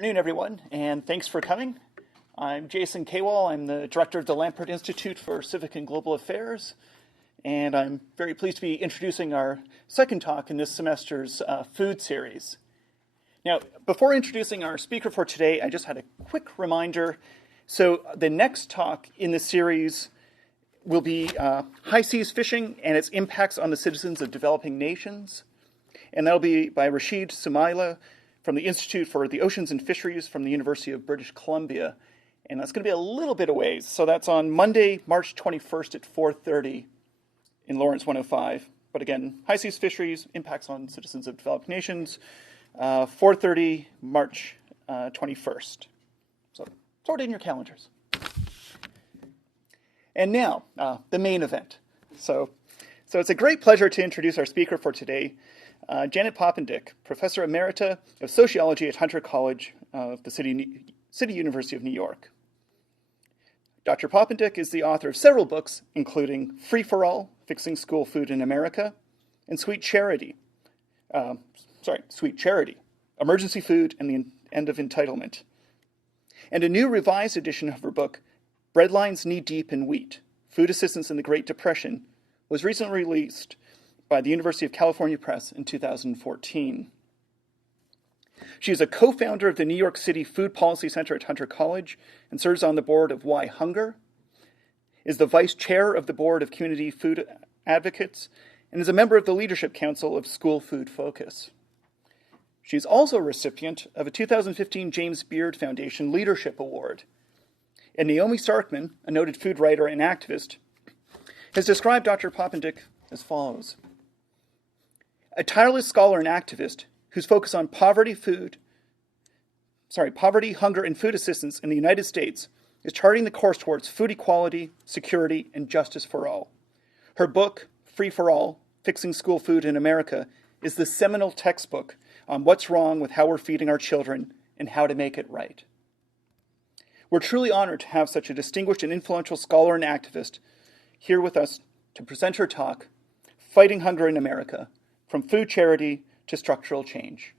Afternoon, everyone, and thanks for coming. I'm Jason Kawal. I'm the director of the Lampert Institute for Civic and Global Affairs, and I'm very pleased to be introducing our second talk in this semester's food series. Now, before introducing our speaker for today, I just had a quick reminder. So the next talk in this series will be high seas fishing and its impacts on the citizens of developing nations, and that'll be by Rashid Sumaila from the Institute for the Oceans and Fisheries from the University of British Columbia. And that's going to be a little bit of ways. So that's on Monday, March 21st at 4:30 in Lawrence 105. But again, high seas fisheries, impacts on citizens of developed nations, 4:30 March 21st. So throw it in your calendars. And now, the main event. So it's a great pleasure to introduce our speaker for today, Janet Poppendieck, Professor Emerita of Sociology at Hunter College of the City University of New York. Dr. Poppendieck is the author of several books, including Free for All, Fixing School Food in America, and Sweet Charity, Emergency Food and the End of Entitlement. And a new revised edition of her book, Breadlines Knee Deep in Wheat, Food Assistance in the Great Depression, was recently released by the University of California Press in 2014. She is a co-founder of the New York City Food Policy Center at Hunter College and serves on the board of Why Hunger, is the vice chair of the board of Community Food Advocates, and is a member of the Leadership Council of School Food Focus. She is also a recipient of a 2015 James Beard Foundation Leadership Award. And Naomi Starkman, a noted food writer and activist, has described Dr. Poppendieck as follows: a tireless scholar and activist whose focus on poverty, hunger, and food assistance in the United States is charting the course towards food equality, security, and justice for all. Her book, Free for All, Fixing School Food in America, is the seminal textbook on what's wrong with how we're feeding our children and how to make it right. We're truly honored to have such a distinguished and influential scholar and activist here with us to present her talk, Fighting Hunger in America, From Food Charity to Structural Change.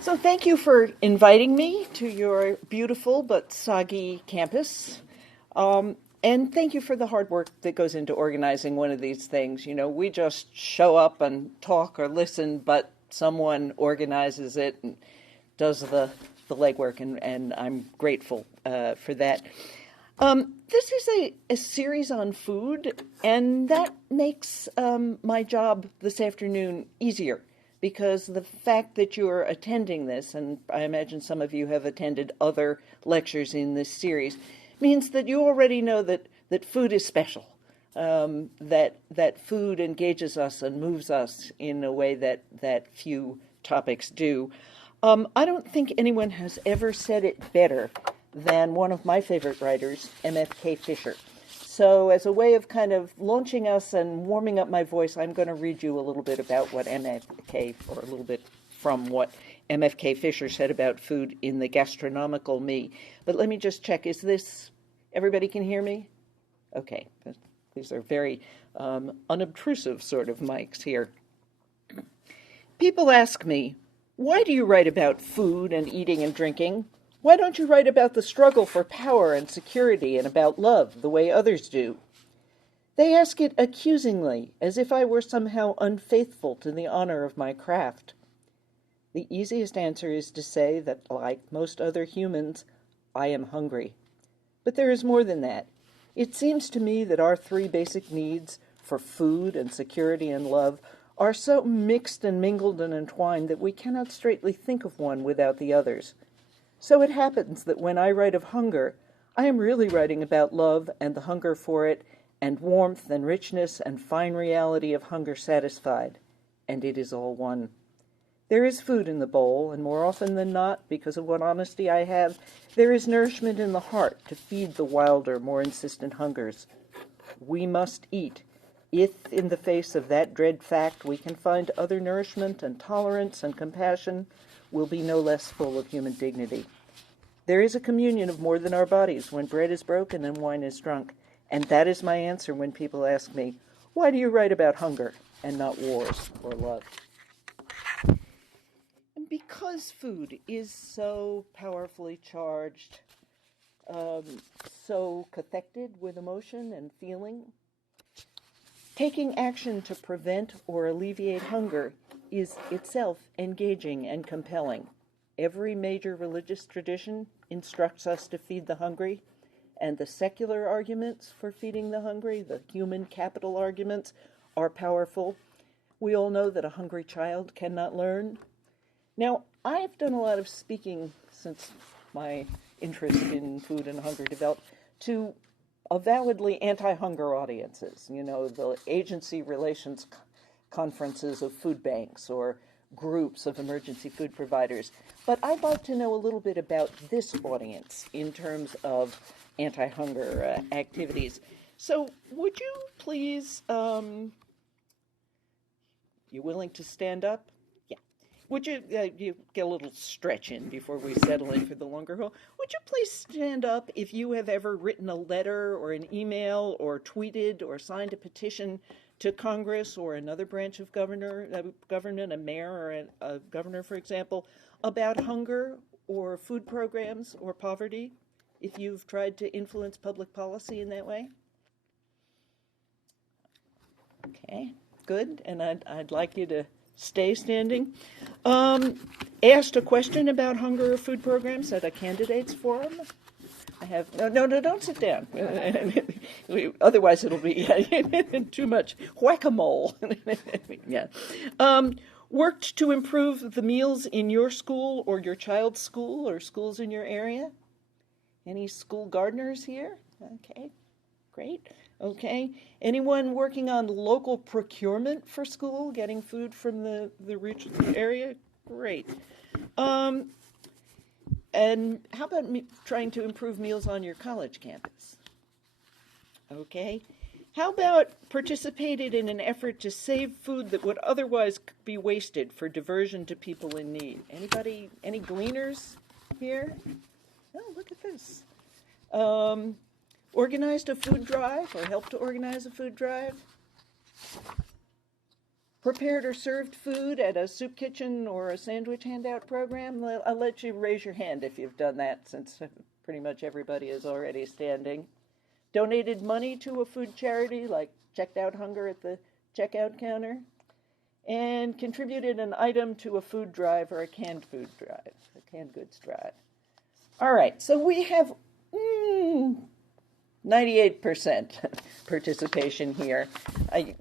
So thank you for inviting me to your beautiful but soggy campus. And thank you for the hard work that goes into organizing one of these things. You know, we just show up and talk or listen, but someone organizes it and does the legwork, and I'm grateful for that. This is a series on food, and that makes my job this afternoon easier, because the fact that you're attending this, and I imagine some of you have attended other lectures in this series, means that you already know that food is special, that food engages us and moves us in a way that few topics do. I don't think anyone has ever said it better than one of my favorite writers, M.F.K. Fisher. So as a way of kind of launching us and warming up my voice, I'm going to read you a little bit about what or a little bit from what M.F.K. Fisher said about food in The Gastronomical Me. But let me just check, everybody can hear me? Okay, these are very unobtrusive sort of mics here. People ask me, why do you write about food and eating and drinking? Why don't you write about the struggle for power and security and about love the way others do? They ask it accusingly, as if I were somehow unfaithful to the honor of my craft. The easiest answer is to say that, like most other humans, I am hungry. But there is more than that. It seems to me that our three basic needs for food and security and love are so mixed and mingled and entwined that we cannot straightly think of one without the others. So it happens that when I write of hunger, I am really writing about love and the hunger for it, and warmth and richness and fine reality of hunger satisfied, and it is all one. There is food in the bowl, and more often than not, because of what honesty I have, there is nourishment in the heart to feed the wilder, more insistent hungers. We must eat, if in the face of that dread fact we can find other nourishment and tolerance and compassion, will be no less full of human dignity. There is a communion of more than our bodies when bread is broken and wine is drunk, And that is my answer when people ask me, why do you write about hunger and not wars or love? And because food is so powerfully charged, so cathected with emotion and feeling, taking action to prevent or alleviate hunger is itself engaging and compelling. Every major religious tradition instructs us to feed the hungry, and the secular arguments for feeding the hungry, the human capital arguments, are powerful. We all know that a hungry child cannot learn. Now, I've done a lot of speaking since my interest in food and hunger developed to avowedly anti-hunger audiences, the agency relations conferences of food banks or groups of emergency food providers. But I'd like to know a little bit about this audience in terms of anti-hunger activities. So would you please, you willing to stand up? Yeah. Would you get a little stretch in before we settle in for the longer haul? Would you please stand up if you have ever written a letter or an email or tweeted or signed a petition to Congress or another branch of government, a mayor or a governor, for example, about hunger or food programs or poverty, if you've tried to influence public policy in that way? Okay, good. And I'd like you to stay standing. Asked a question about hunger or food programs at a candidates forum. I have no, don't sit down. Otherwise, it'll be too much whack-a-mole. Yeah. Worked to improve the meals in your school or your child's school or schools in your area. Any school gardeners here? Okay, great. Okay. Anyone working on local procurement for school, getting food from the regional area? Great. And how about trying to improve meals on your college campus? Okay. How about participated in an effort to save food that would otherwise be wasted for diversion to people in need? Anybody, any gleaners here? Oh, look at this. Organized a food drive or helped to organize a food drive? Prepared or served food at a soup kitchen or a sandwich handout program? I'll let you raise your hand if you've done that, since pretty much everybody is already standing. Donated money to a food charity, like checked out hunger at the checkout counter? And contributed an item to a food drive or a canned food drive, a canned goods drive. All right, so we have 98% participation here.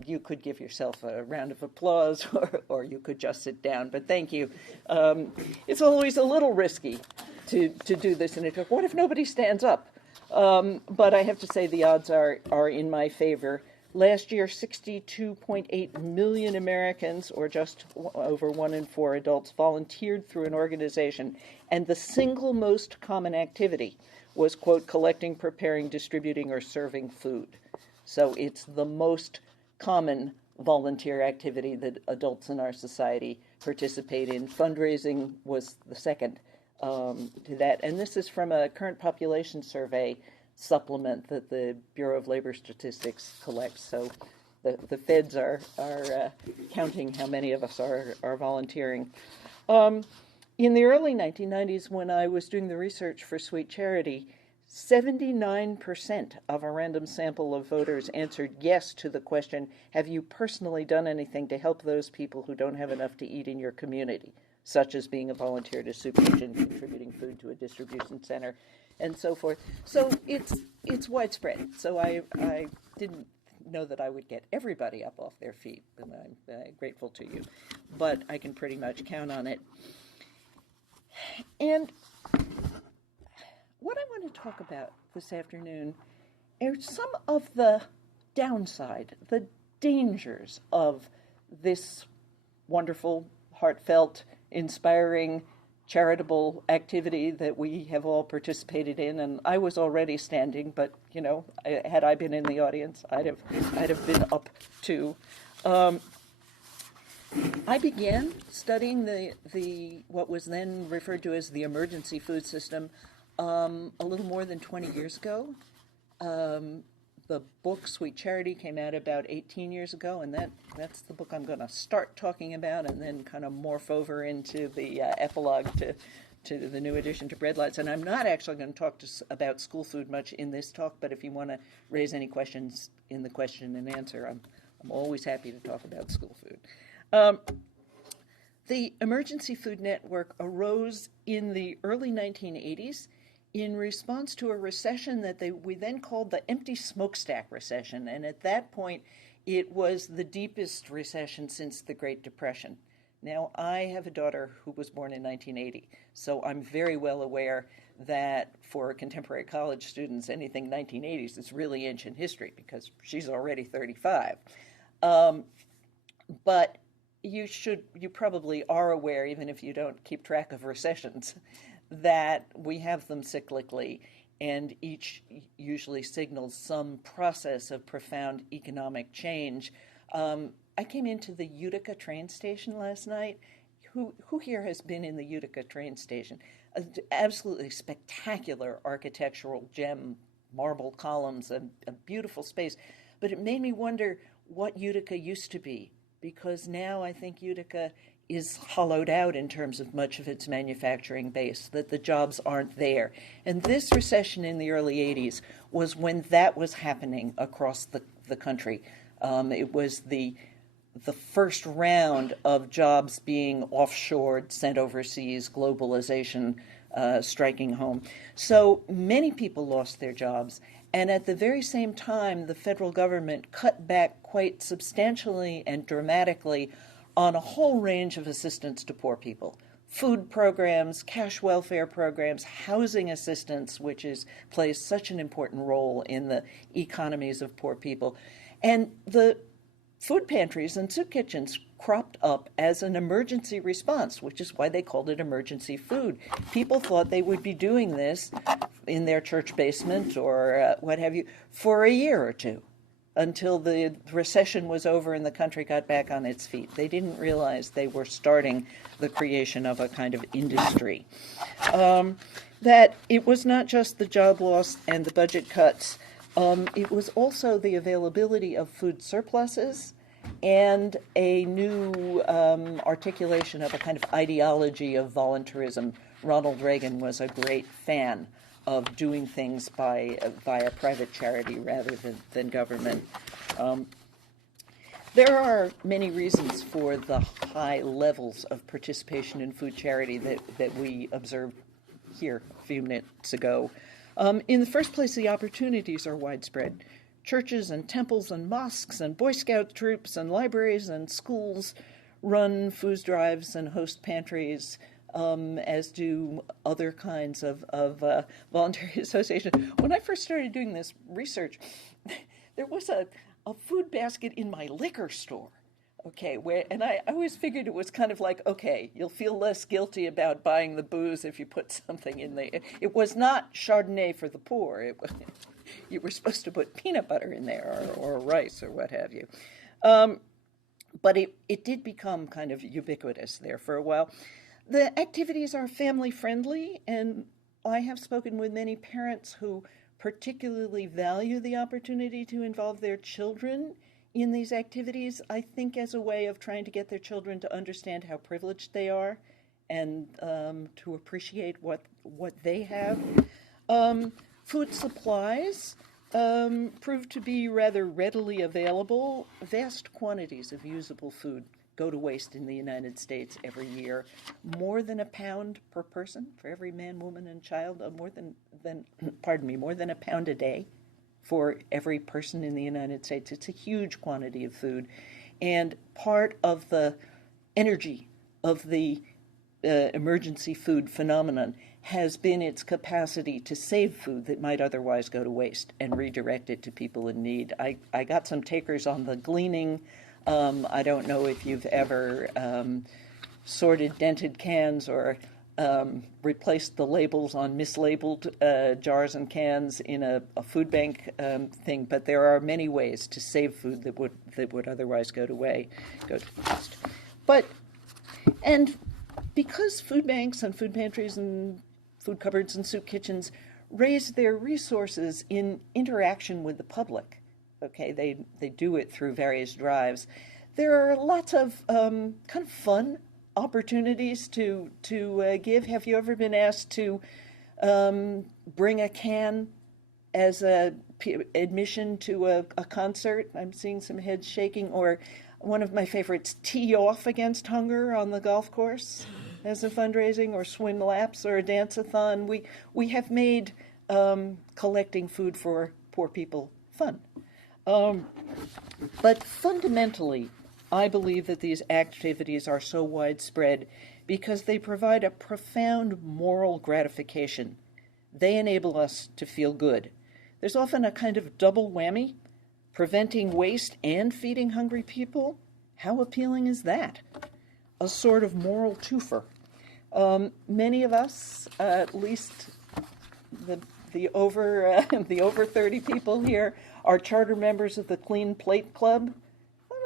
You could give yourself a round of applause, or you could just sit down, but thank you. It's always a little risky to do this, and what if nobody stands up? But I have to say the odds are in my favor. Last year, 62.8 million Americans, or just over 1 in 4 adults, volunteered through an organization, and the single most common activity was, quote, collecting, preparing, distributing, or serving food. So it's the most common volunteer activity that adults in our society participate in. Fundraising was the second to that. And this is from a current population survey supplement that the Bureau of Labor Statistics collects. So the feds are counting how many of us are volunteering. In the early 1990s, when I was doing the research for Sweet Charity, 79% of a random sample of voters answered yes to the question, have you personally done anything to help those people who don't have enough to eat in your community, such as being a volunteer at a soup kitchen, contributing food to a distribution center, and so forth. So it's widespread. So I didn't know that I would get everybody up off their feet, and I'm grateful to you. But I can pretty much count on it. And what I want to talk about this afternoon are some of the downside, the dangers of this wonderful, heartfelt, inspiring, charitable activity that we have all participated in. And I was already standing, but had I been in the audience, I'd have been up too. I began studying the what was then referred to as the emergency food system a little more than 20 years ago. the book Sweet Charity came out about 18 years ago, and that's the book I'm going to start talking about and then kind of morph over into the epilogue to the new edition to Bread Lights. And I'm not actually going to talk about school food much in this talk, but if you want to raise any questions in the question and answer, I'm always happy to talk about school food. The Emergency Food Network arose in the early 1980s in response to a recession that we then called the empty smokestack recession. And at that point, it was the deepest recession since the Great Depression. Now, I have a daughter who was born in 1980, so I'm very well aware that for contemporary college students, anything 1980s is really ancient history because she's already 35. But you probably are aware, even if you don't keep track of recessions, that we have them cyclically, and each usually signals some process of profound economic change. I came into the Utica train station last night. Who here has been in the Utica train station? An absolutely spectacular architectural gem, marble columns, a beautiful space. But it made me wonder what Utica used to be, because now I think Utica is hollowed out in terms of much of its manufacturing base, that the jobs aren't there. And this recession in the early 80s was when that was happening across the country. It was the first round of jobs being offshored, sent overseas, globalization striking home. So many people lost their jobs. And at the very same time, the federal government cut back quite substantially and dramatically on a whole range of assistance to poor people. Food programs, cash welfare programs, housing assistance, which plays such an important role in the economies of poor people. And the food pantries and soup kitchens cropped up as an emergency response, which is why they called it emergency food. People thought they would be doing this in their church basement or what have you for a year or two until the recession was over and the country got back on its feet. They didn't realize they were starting the creation of a kind of industry. That it was not just the job loss and the budget cuts, it was also the availability of food surpluses and a new articulation of a kind of ideology of voluntarism. Ronald Reagan was a great fan of doing things via private charity rather than government. There are many reasons for the high levels of participation in food charity that we observed here a few minutes ago. In the first place, the opportunities are widespread. Churches and temples and mosques and Boy Scout troops and libraries and schools run food drives and host pantries, as do other kinds of voluntary associations. When I first started doing this research, there was a food basket in my liquor store. Okay, and I always figured it was kind of like, okay, you'll feel less guilty about buying the booze if you put something in there. It was not Chardonnay for the poor. You were supposed to put peanut butter in there or rice or what have you. But it did become kind of ubiquitous there for a while. The activities are family-friendly, and I have spoken with many parents who particularly value the opportunity to involve their children in these activities, I think as a way of trying to get their children to understand how privileged they are and to appreciate what they have. Food supplies prove to be rather readily available. Vast quantities of usable food go to waste in the United States every year. More than a pound per person for every man, woman, and child. More than a pound a day for every person in the United States. It's a huge quantity of food. And part of the energy of the emergency food phenomenon has been its capacity to save food that might otherwise go to waste and redirect it to people in need. I got some takers on the gleaning. I don't know if you've ever sorted dented cans or replaced the labels on mislabeled jars and cans in a food bank thing, but there are many ways to save food that would otherwise go to waste. And because food banks and food pantries and food cupboards and soup kitchens raise their resources in interaction with the public. Okay, they do it through various drives. There are lots of kind of fun opportunities to give. Have you ever been asked to bring a can as admission to a concert? I'm seeing some heads shaking. Or one of my favorites, tee off against hunger on the golf course as a fundraising, or swim laps, or a dance-a-thon. We have made collecting food for poor people fun. But fundamentally, I believe that these activities are so widespread because they provide a profound moral gratification. They enable us to feel good. There's often a kind of double whammy, preventing waste and feeding hungry people. How appealing is that? A sort of moral twofer. Many of us, at least the over 30 people here, are charter members of the Clean Plate Club.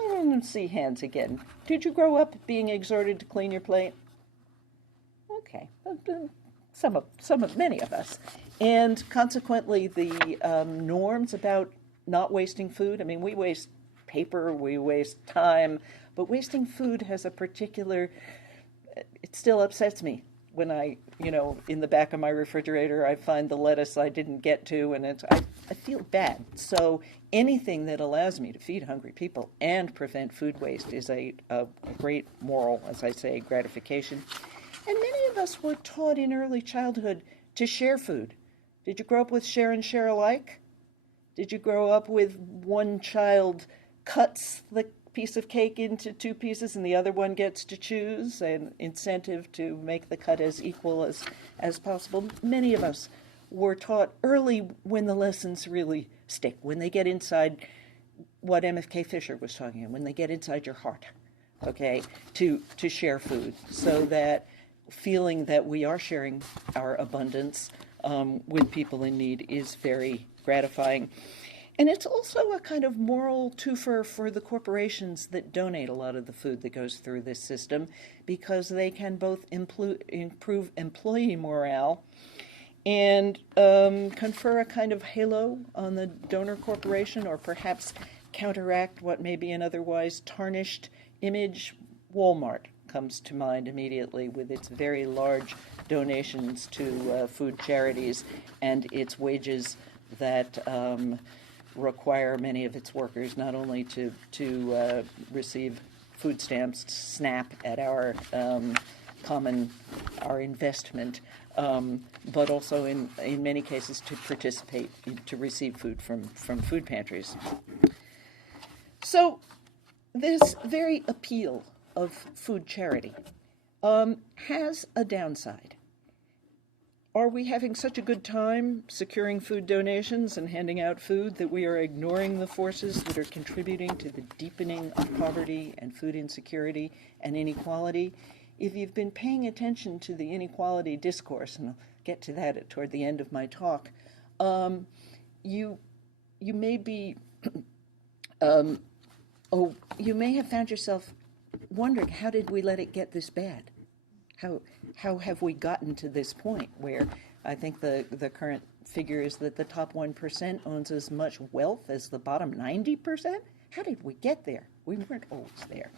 Let me see hands again. Did you grow up being exhorted to clean your plate? Okay, many of us, and consequently, the norms about not wasting food. I mean, we waste paper, we waste time, but wasting food has a particular. It still upsets me when I, in the back of my refrigerator, I find the lettuce I didn't get to, and I feel bad. So anything that allows me to feed hungry people and prevent food waste is a great moral, as I say, gratification. And many of us were taught in early childhood to share food. Did you grow up with share and share alike? Did you grow up with one child cuts the piece of cake into two pieces and the other one gets to choose, an incentive to make the cut as equal as possible? Many of us were taught early when the lessons really stick, when they get inside what MFK Fisher was talking about, when they get inside your heart, okay, to share food, so that feeling that we are sharing our abundance with people in need is very gratifying. And it's also a kind of moral twofer for the corporations that donate a lot of the food that goes through this system, because they can both improve employee morale and confer a kind of halo on the donor corporation, or perhaps counteract what may be an otherwise tarnished image. Walmart comes to mind immediately with its very large donations to food charities and its wages that require many of its workers not only to receive food stamps, SNAP, at our investment, but also in many cases to participate, to receive food from food pantries. So this very appeal of food charity has a downside. Are we having such a good time securing food donations and handing out food that we are ignoring the forces that are contributing to the deepening of poverty and food insecurity and inequality? If you've been paying attention to the inequality discourse, and I'll get to that toward the end of my talk, you may be, you may have found yourself wondering, how did we let it get this bad? How have we gotten to this point where I think the current figure is that the top 1% owns as much wealth as the bottom 90%? How did we get there? We weren't always there.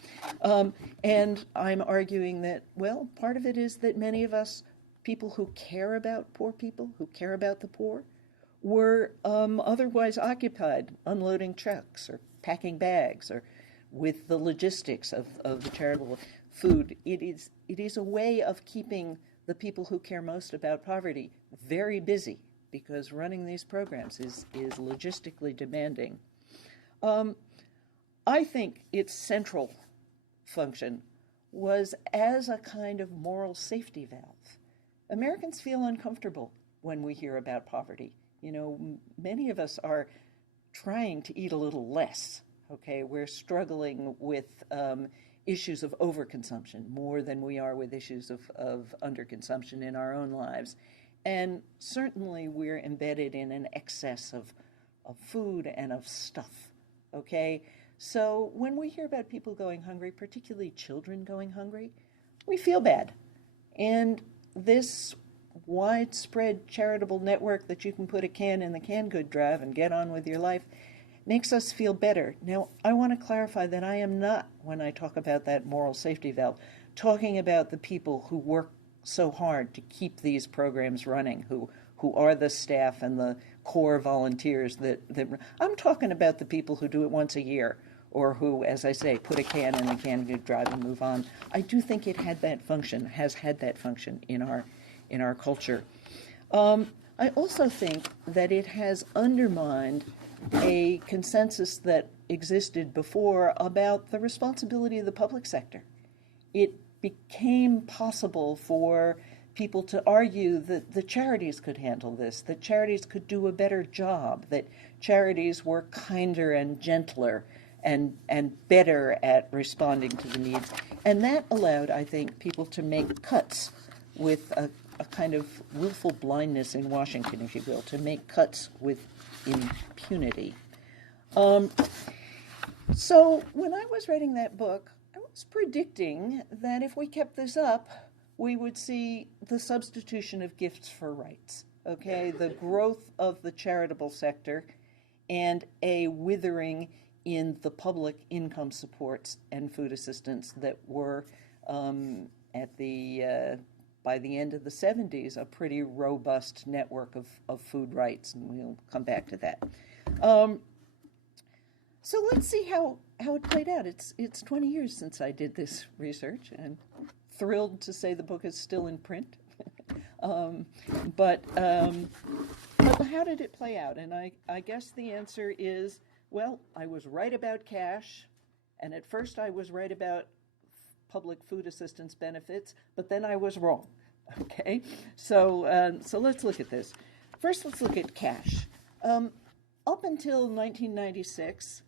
And I'm arguing that, well, part of it is that many of us, people who care about poor people, who care about the poor, were otherwise occupied unloading trucks or packing bags or with the logistics of the charitable food. It is a way of keeping the people who care most about poverty very busy, because running these programs is logistically demanding. I think its central function was as a kind of moral safety valve. Americans feel uncomfortable when we hear about poverty. Many of us are trying to eat a little less. Okay, we're struggling with issues of overconsumption more than we are with issues of underconsumption in our own lives. And certainly we're embedded in an excess of food and of stuff, okay? So when we hear about people going hungry, particularly children going hungry, we feel bad. And this widespread charitable network that you can put a can in the canned good drive and get on with your life makes us feel better. Now, I want to clarify that I am not, when I talk about that moral safety valve, talking about the people who work so hard to keep these programs running, who are the staff and the core volunteers that I'm talking about the people who do it once a year, or who, as I say, put a can in the canned good drive and move on. I do think it had that function, has had that function in our culture. I also think that it has undermined a consensus that existed before about the responsibility of the public sector. It became possible for people to argue that the charities could handle this, that charities could do a better job, that charities were kinder and gentler and better at responding to the needs. And that allowed, I think, people to make cuts with a kind of willful blindness in Washington, if you will, to make cuts with impunity. So when I was writing that book, I was predicting that if we kept this up, we would see the substitution of gifts for rights, okay? The growth of the charitable sector and a withering in the public income supports and food assistance that were, by the end of the 70s, a pretty robust network of food rights, and we'll come back to that. So let's see how it played out. It's 20 years since I did this research, and thrilled to say the book is still in print. But how did it play out? And I guess the answer is, well, I was right about cash, and at first I was right about public food assistance benefits, but then I was wrong. Okay, so let's look at this. First, let's look at cash. Up until 1996,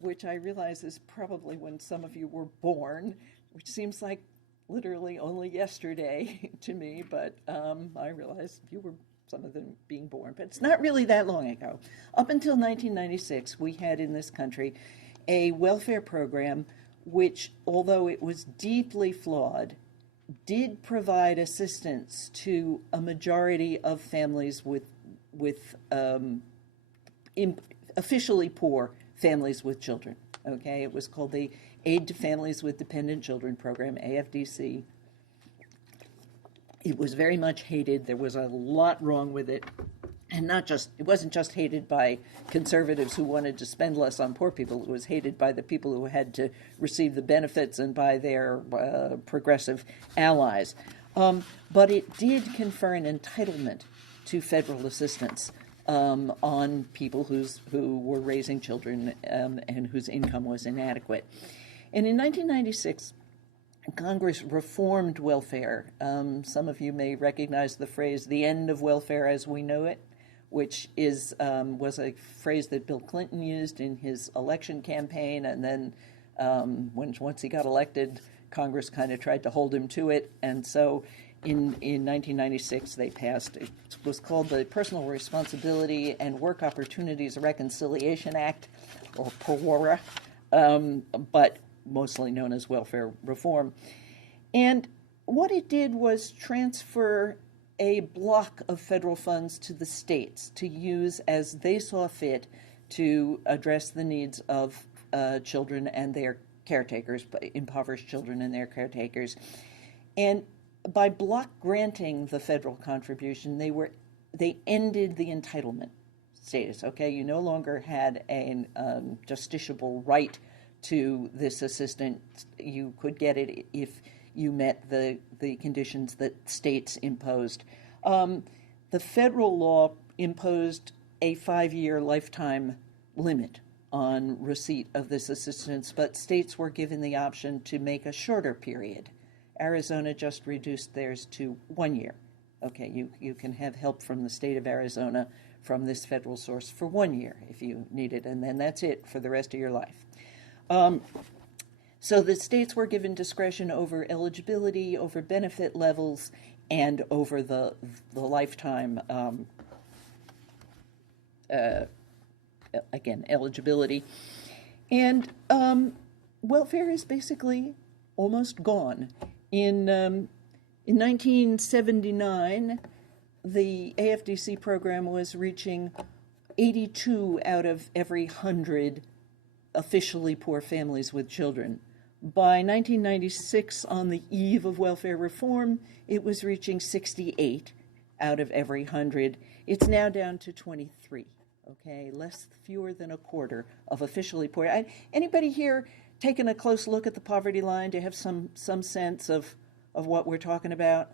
which I realize is probably when some of you were born, which seems like literally only yesterday to me, but I realize you were, some of them being born, but it's not really that long ago. Up until 1996, we had in this country a welfare program which, although it was deeply flawed, did provide assistance to a majority of families with officially poor families with children. Okay, it was called the Aid to Families with Dependent Children Program, AFDC. It was very much hated. There was a lot wrong with it. And it wasn't just hated by conservatives who wanted to spend less on poor people. It was hated by the people who had to receive the benefits and by their progressive allies. But it did confer an entitlement to federal assistance on people who were raising children and whose income was inadequate. And in 1996, Congress reformed welfare. Some of you may recognize the phrase, the end of welfare as we know it, which was a phrase that Bill Clinton used in his election campaign, and then once he got elected, Congress kind of tried to hold him to it, and so in 1996 they passed, it was called the Personal Responsibility and Work Opportunities Reconciliation Act, or PERWORA, but mostly known as welfare reform. And what it did was transfer a block of federal funds to the states to use as they saw fit to address the needs of children and their caretakers, impoverished children and their caretakers. And by block granting the federal contribution, they ended the entitlement status. Okay, you no longer had a justiciable right to this assistance. You could get it if you met the conditions that states imposed. The federal law imposed a 5-year lifetime limit on receipt of this assistance, but states were given the option to make a shorter period. Arizona just reduced theirs to 1 year. Okay, you can have help from the state of Arizona from this federal source for 1 year if you need it, and then that's it for the rest of your life. So the states were given discretion over eligibility, over benefit levels, and over the lifetime, eligibility. And welfare is basically almost gone. In 1979, the AFDC program was reaching 82 out of every 100 officially poor families with children. By 1996, on the eve of welfare reform, it was reaching 68 out of every 100. It's now down to 23, okay? Fewer than a quarter of officially poor. Anybody here taken a close look at the poverty line to have some sense of what we're talking about?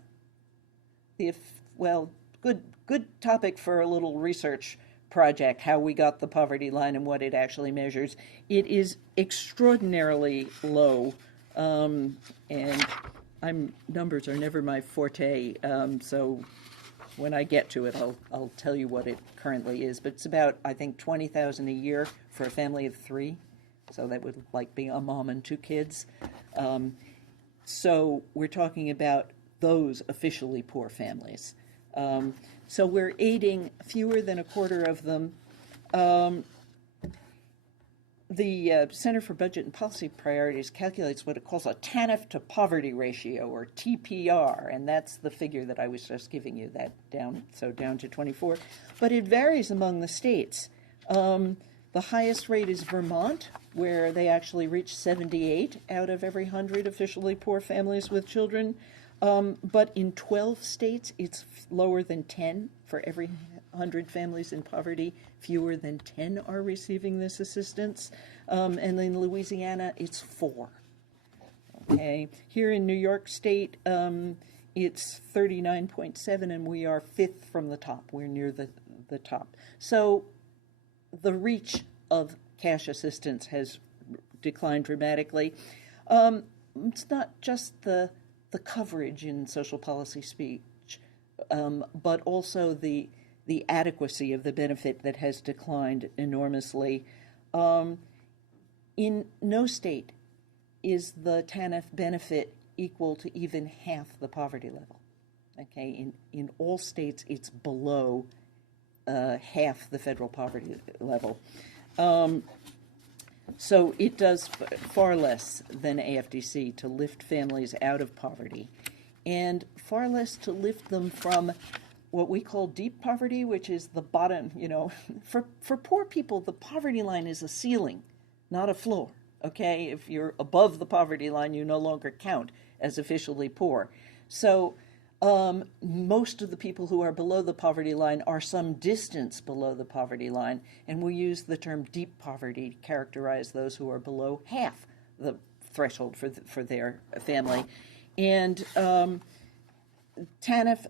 Good topic for a little research project, how we got the poverty line and what it actually measures. It is extraordinarily low, and numbers are never my forte, so when I get to it, I'll tell you what it currently is. But it's about, I think, $20,000 a year for a family of 3. So that would be a mom and 2 kids. So we're talking about those officially poor families. So we're aiding fewer than a quarter of them. The Center for Budget and Policy Priorities calculates what it calls a TANF to poverty ratio, or TPR, and that's the figure that I was just giving you, that down to 24. But it varies among the states. The highest rate is Vermont, where they actually reach 78 out of every 100 officially poor families with children. But in 12 states, it's lower than 10. For every 100 families in poverty, fewer than 10 are receiving this assistance. And in Louisiana, it's 4. Okay. Here in New York State, it's 39.7, and we are 5th from the top. We're near the top. So the reach of cash assistance has declined dramatically. It's not just the coverage in social policy speech, but also the adequacy of the benefit that has declined enormously. In no state is the TANF benefit equal to even half the poverty level. Okay, in all states, it's below half the federal poverty level. So it does far less than AFDC to lift families out of poverty, and far less to lift them from what we call deep poverty, which is the bottom. For poor people, the poverty line is a ceiling, not a floor. Okay, if you're above the poverty line, you no longer count as officially poor. So most of the people who are below the poverty line are some distance below the poverty line, and we use the term deep poverty to characterize those who are below half the threshold for their family. And TANF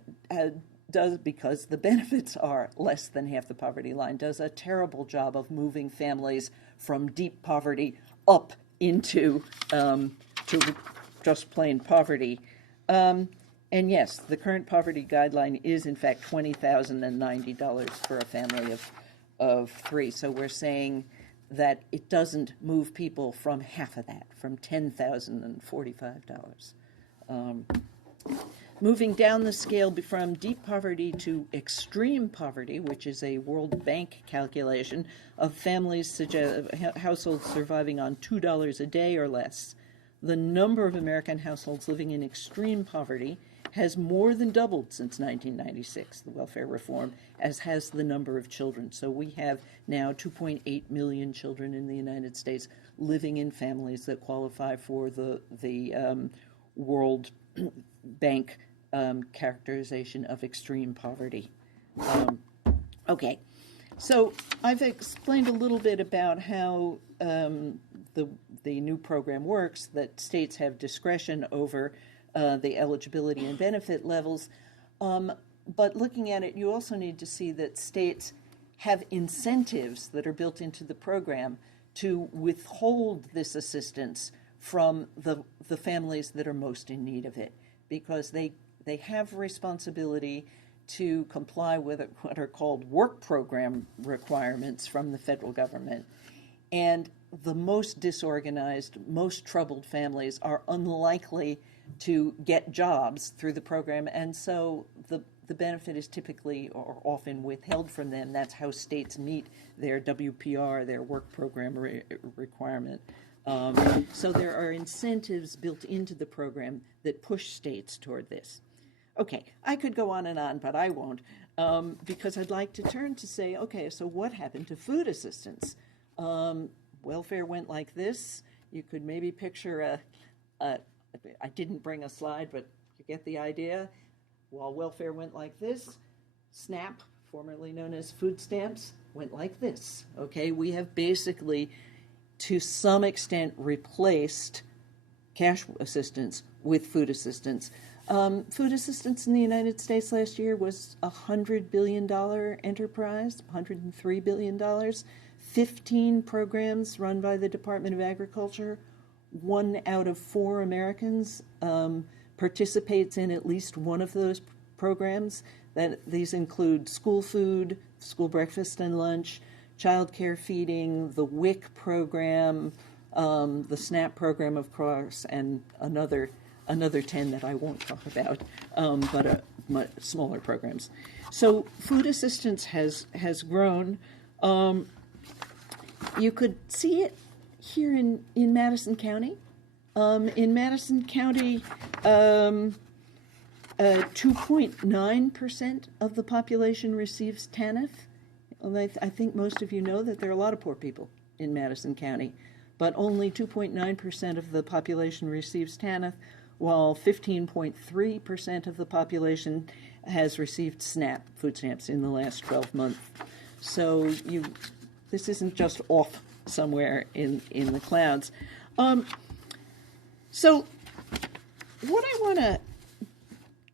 does, because the benefits are less than half the poverty line, does a terrible job of moving families from deep poverty up into to just plain poverty. And yes, the current poverty guideline is, in fact, $20,090 for a family of 3. So we're saying that it doesn't move people from half of that, from $10,045. Moving down the scale from deep poverty to extreme poverty, which is a World Bank calculation of families, households surviving on $2 a day or less, the number of American households living in extreme poverty has more than doubled since 1996, the welfare reform, as has the number of children. So we have now 2.8 million children in the United States living in families that qualify for the World Bank characterization of extreme poverty. Okay, so I've explained a little bit about how the new program works, that states have discretion over the eligibility and benefit levels. But looking at it, you also need to see that states have incentives that are built into the program to withhold this assistance from the families that are most in need of it, because they have responsibility to comply with what are called work program requirements from the federal government. And the most disorganized, most troubled families are unlikely to get jobs through the program, and so the benefit is typically or often withheld from them. That's how states meet their WPR, their work program requirement. So there are incentives built into the program that push states toward this. Okay, I could go on, but I won't, because I'd like to turn to say, okay, so what happened to food assistance? Welfare went like this. You could maybe picture I didn't bring a slide, but you get the idea. While welfare went like this, SNAP, formerly known as food stamps, went like this. Okay, we have basically, to some extent, replaced cash assistance with food assistance. Food assistance in the United States last year was a $100 billion enterprise, $103 billion, 15 programs run by the Department of Agriculture. 1 out of 4 Americans participates in at least one of those programs. These include school food, school breakfast and lunch, child care feeding, the WIC program, the SNAP program, of course, and another 10 that I won't talk about, but much smaller programs. So food assistance has grown. You could see it here in Madison County. In Madison County, 2.9% of the population receives TANF. I think most of you know that there are a lot of poor people in Madison County, but only 2.9% of the population receives TANF, while 15.3% of the population has received SNAP, food stamps, in the last 12 months. So this isn't just off somewhere in the clouds. So what I want to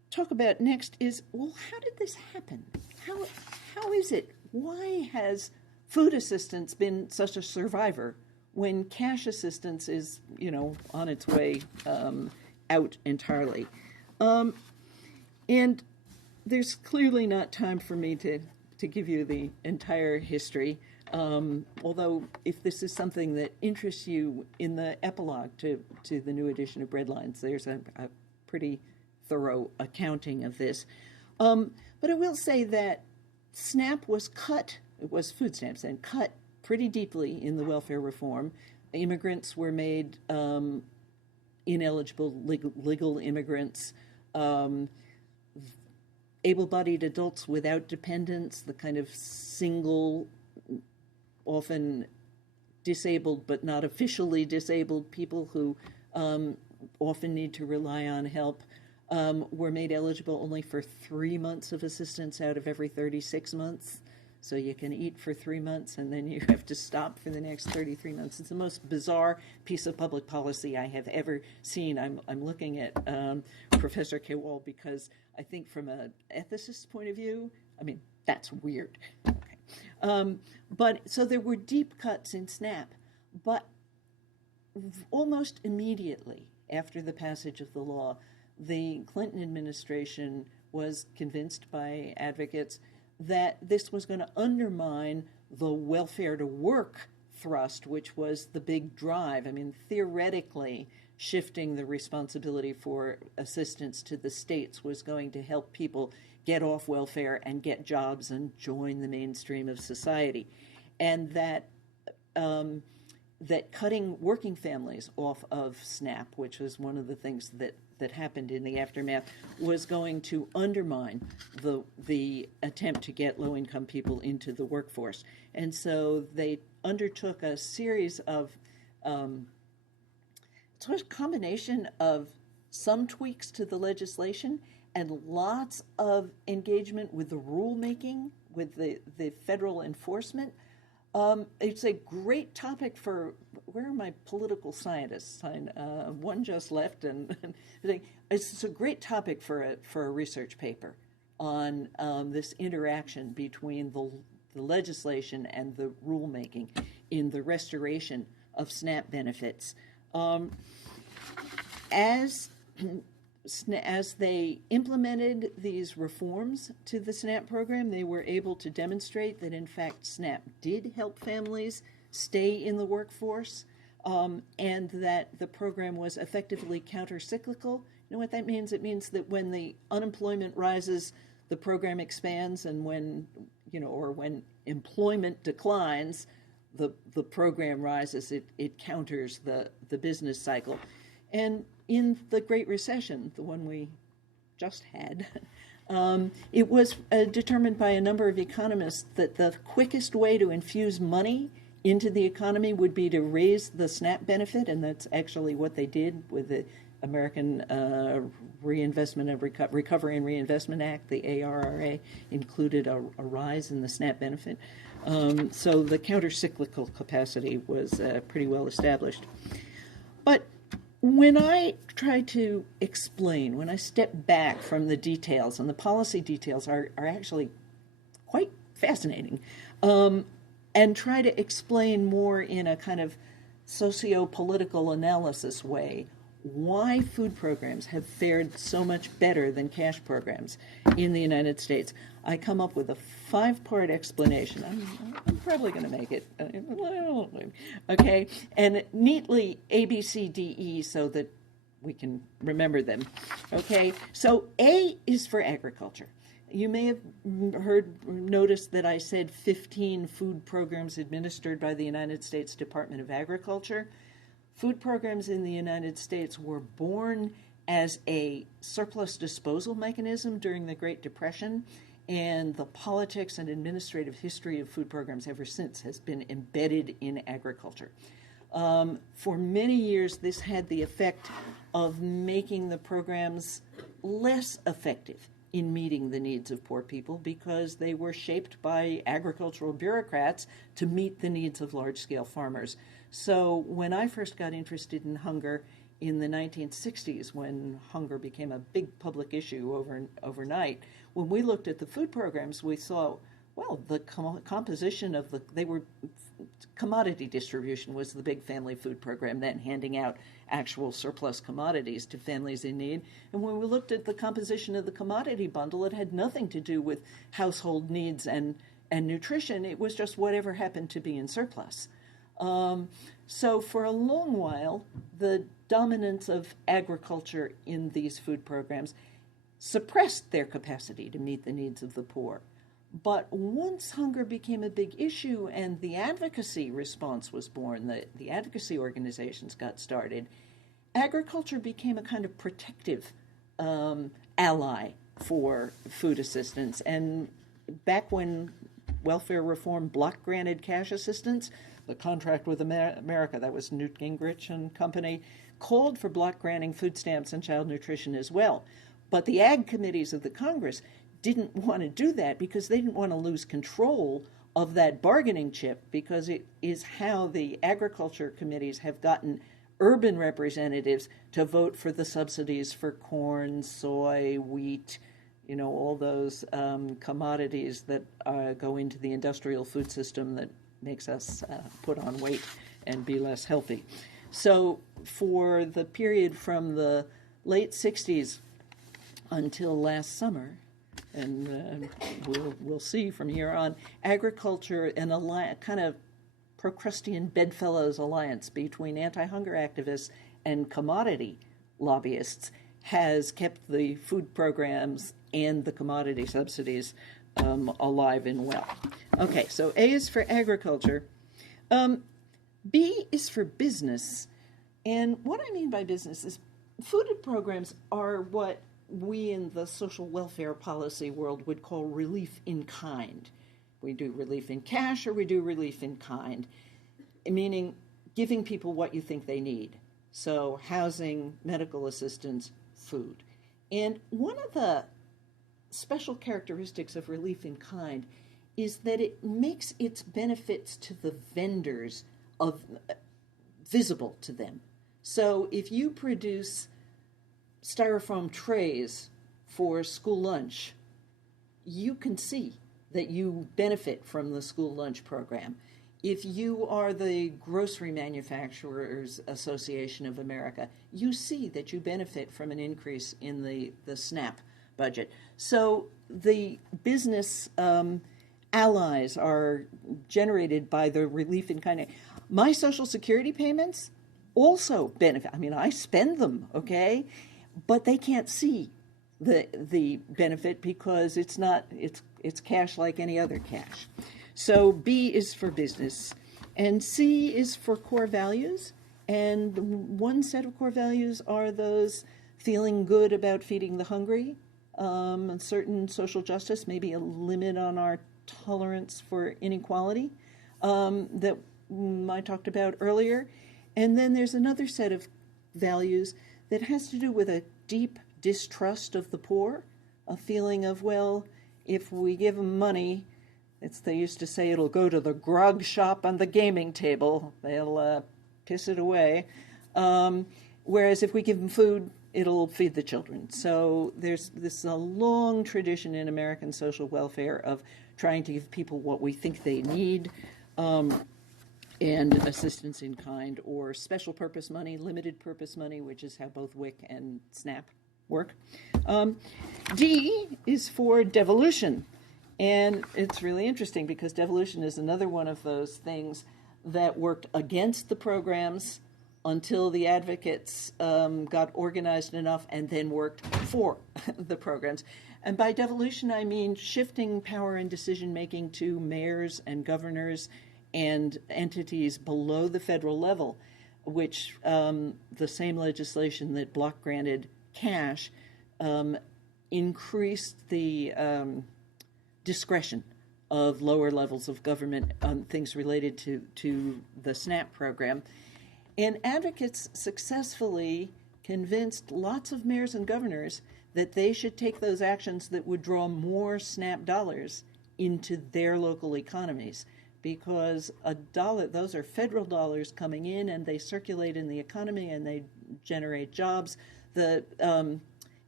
talk about next is, well, how did this happen? How is it? Why has food assistance been such a survivor when cash assistance is, on its way out entirely? And there's clearly not time for me to give you the entire history, although if this is something that interests you, in the epilogue to the new edition of Breadlines, there's a pretty thorough accounting of this. But I will say that SNAP was cut, it was food stamps, and cut pretty deeply in the welfare reform. Immigrants were made ineligible, legal immigrants, able-bodied adults without dependents, the kind of single, often disabled but not officially disabled people who often need to rely on help, were made eligible only for 3 months of assistance out of every 36 months. So you can eat for 3 months and then you have to stop for the next 33 months. It's the most bizarre piece of public policy I have ever seen. I'm looking at Professor Kewal because I think from an ethicist point of view, that's weird. Okay. But so there were deep cuts in SNAP, but almost immediately after the passage of the law, the Clinton administration was convinced by advocates that this was going to undermine the welfare to work thrust, which was the big drive. Theoretically, shifting the responsibility for assistance to the states was going to help people get off welfare and get jobs and join the mainstream of society. And that cutting working families off of SNAP, which was one of the things that happened in the aftermath, was going to undermine the attempt to get low-income people into the workforce. And so they undertook a series of sort of combination of some tweaks to the legislation and lots of engagement with the rulemaking, with the federal enforcement. It's a great topic for, where are my political scientists? One just left, and it's a great topic for a research paper on this interaction between the legislation and the rulemaking in the restoration of SNAP benefits. As they implemented these reforms to the SNAP program, they were able to demonstrate that, in fact, SNAP did help families stay in the workforce, and that the program was effectively counter-cyclical. You know what that means? It means that when the unemployment rises, the program expands, and when employment declines, the program rises. It counters the business cycle. And in the Great Recession, the one we just had, it was determined by a number of economists that the quickest way to infuse money into the economy would be to raise the SNAP benefit, and that's actually what they did with the American Reinvestment and Recovery and Reinvestment Act. The ARRA included a rise in the SNAP benefit. So the counter-cyclical capacity was pretty well established. But when I try to explain, when I step back from the details, and the policy details are actually quite fascinating, and try to explain more in a kind of socio-political analysis way why food programs have fared so much better than cash programs in the United States, I come up with a 5-part explanation. I'm probably going to make it, okay, and neatly A, B, C, D, E so that we can remember them, okay? So A is for agriculture. You may have noticed that I said 15 food programs administered by the United States Department of Agriculture. Food programs in the United States were born as a surplus disposal mechanism during the Great Depression, and the politics and administrative history of food programs ever since has been embedded in agriculture. For many years, this had the effect of making the programs less effective in meeting the needs of poor people because they were shaped by agricultural bureaucrats to meet the needs of large-scale farmers. So when I first got interested in hunger in the 1960s, when hunger became a big public issue overnight, when we looked at the food programs, we saw, well, the composition of commodity distribution was the big family food program then, handing out actual surplus commodities to families in need. And when we looked at the composition of the commodity bundle, it had nothing to do with household needs and nutrition. It was just whatever happened to be in surplus. So for a long while, the dominance of agriculture in these food programs suppressed their capacity to meet the needs of the poor. But once hunger became a big issue and the advocacy response was born, the advocacy organizations got started, agriculture became a kind of protective ally for food assistance. And back when welfare reform block-granted cash assistance, the contract with America, that was Newt Gingrich and company, called for block-granting food stamps and child nutrition as well. But the ag committees of the Congress didn't want to do that because they didn't want to lose control of that bargaining chip, because it is how the agriculture committees have gotten urban representatives to vote for the subsidies for corn, soy, wheat, all those commodities that go into the industrial food system that makes us put on weight and be less healthy. So for the period from the late 60s until last summer, and we'll see from here on, agriculture, and a kind of Procrustean bedfellows alliance between anti-hunger activists and commodity lobbyists has kept the food programs and the commodity subsidies alive and well. Okay, so A is for agriculture. B is for business. And what I mean by business is food programs are what we in the social welfare policy world would call relief in kind. We do relief in cash or we do relief in kind, meaning giving people what you think they need. So housing, medical assistance, food. And one of the special characteristics of relief in kind is that it makes its benefits to the vendors visible to them. So if you produce styrofoam trays for school lunch, you can see that you benefit from the school lunch program. If you are the Grocery Manufacturers Association of America, you see that you benefit from an increase in the SNAP budget. So the business allies are generated by the relief in kind. My Social Security payments also benefit. I mean, I spend them, okay? But they can't see the benefit because it's cash like any other cash. So B is for business, and C is for core values. And one set of core values are those feeling good about feeding the hungry, and certain social justice, maybe a limit on our tolerance for inequality that I talked about earlier. And then there's another set of values that has to do with a deep distrust of the poor, a feeling of, well, if we give them money, they used to say it'll go to the grog shop on the gaming table. They'll piss it away. Whereas if we give them food, it'll feed the children. So there's this a long tradition in American social welfare of trying to give people what we think they need, and assistance in kind, or special purpose money, limited purpose money, which is how both WIC and SNAP work. D is for devolution. And it's really interesting because devolution is another one of those things that worked against the programs until the advocates got organized enough and then worked for the programs. And by devolution, I mean shifting power and decision-making to mayors and governors and entities below the federal level, which the same legislation that block granted cash increased the discretion of lower levels of government on things related to the SNAP program. And advocates successfully convinced lots of mayors and governors that they should take those actions that would draw more SNAP dollars into their local economies, because those are federal dollars coming in and they circulate in the economy and they generate jobs. The